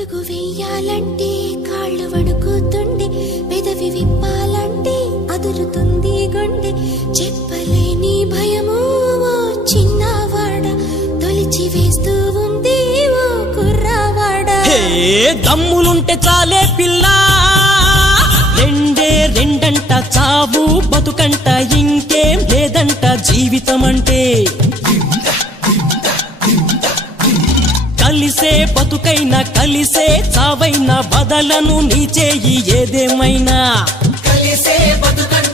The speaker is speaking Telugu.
అడుగు వెయ్యాలంటే కాళ్ళు వణుకుతుండే, పెదవి విప్పాలంటే అదురుతుంది గుండె. చెప్పలేని భయము ఓ చిన్నవాడ, తొలిచి వేస్తూ ఉంది ఓ కుర్రవాడ. దమ్ములుంటే చాలే పిల్ల, రెండే రెండంట చావు బతుకంట, ఇంకేం లేదంట జీవితం అంటే. కలిసే బతుకైనా కలిసే చావైనా బదలను నీ చేయి ఏదేమైనా. కలిసే బతుకైనా